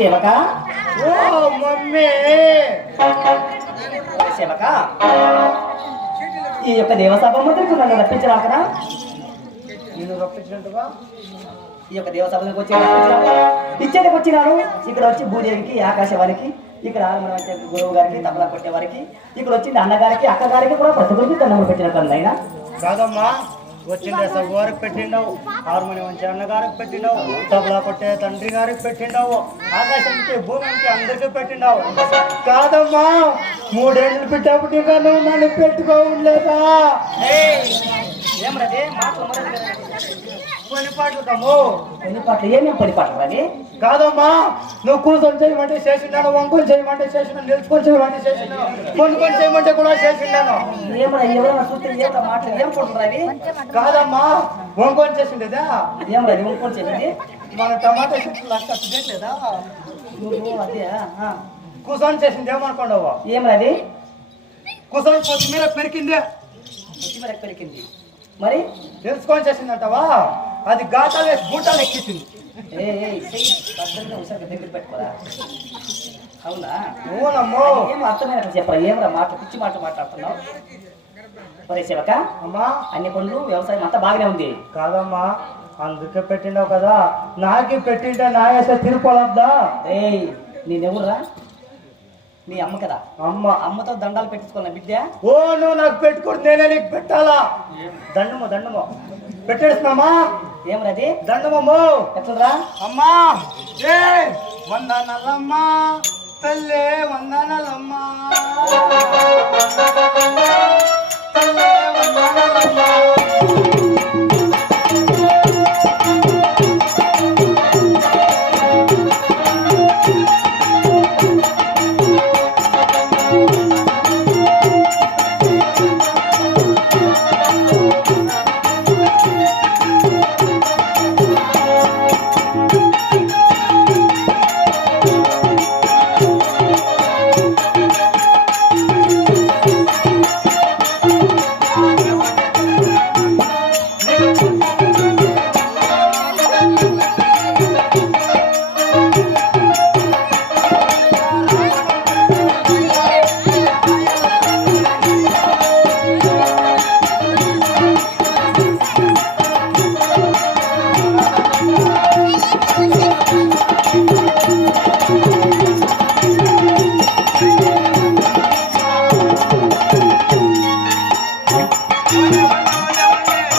సేవక ఓ mummy సేవక ఈ యొక్క దేవసభ ముందుకు నన్ను రప్పించరాకరా నేను రప్పించినట్టుగా ఈ యొక్క దేవసభకు వచ్చి ఇచ్చేందుకు వచ్చినాను. ఇక్కడ వచ్చి భూదేవికి ఆకాశవానికి ఇక్కడ మనం వచ్చే గురువు గారికి తబలా కొట్టే వారికి ఇక్కడ వచ్చింది అన్నగారికి అక్కగారికి కూడా ప్రతి గురించి దండం పెట్టినట్టు అయినా కాదమ్మా వచ్చిండే సగు వారికి పెట్టిండవు, హార్మోనియం వచ్చే అన్నగారికి పెట్టిండవు, తబలా కొట్టే తండ్రి గారికి పెట్టిండవు, ఆకాశానికి భూమికి అందరికీ పెట్టిండవు. కాదమ్మా 3 ఏళ్ళు పెట్టేప్పుడు ఇంకా నువ్వు నన్ను పెట్టుకోలేదా? ఏమన్నది మాటలు పనిపాట్లు తమ్ము పనిపాట్లు ఏమేమి పనిపాట్లు అది కాదమ్మా. నువ్వు కూర్చొని చేయమంటే చేసినాను, వంకొని చేయమంటే చేసినాను, నిలుచుకొని చేయమంటే చేసినాను, కొనుక్కొని చేయమంటే కూడా చేసినాను. ఏమన్నా ఎవరైనా చూస్తే ఏమన్నా మాటలు ఏం కొడుతున్నారు అవి? కాదమ్మా వంకొని చేసిండేదా? ఏమన్నా వంకొని చెప్పింది మన టమాటా చెట్లు లేదా నువ్వు అదే కూర్చొని చేసింది ఏమనుకోండవు? ఏమన్నది కూర్చొని కొత్తిమీర పెరికిందే కొత్తిమీర పెరిగింది మరి తెలుసుకొని చేసిందంటవా? అది గాటాలు వేసి గూటాలు ఎక్కించింది. దగ్గర పెట్టుకోరా అవునా? అవునమ్మో. ఏం అర్థమైనట్టు చెప్పరా? ఏమరా మాట పిచ్చి మాట మాట్లాడుతున్నావు? ఒరే శివక అమ్మా అన్ని పనులు వ్యవసాయం అంతా బాగానే ఉంది. కాదమ్మా అందుకే పెట్టిండవు కదా, నాకే పెట్టింటే నా వేసే తిరుపలద్దా? నేనెవరురా? నీ అమ్మ కదా. అమ్మతో దండాలు పెట్టించుకోవాలా బిడ్డ? ఓ నువ్వు నాకు పెట్టుకుంటు నేనే నీకు పెట్టాలా? దండము పెట్టేస్తున్నామా? ఏమరది దండమమ్మో. ఎట్లరా అమ్మా ఏ వందనాలమ్మా తల్లే వందనాలమ్మా.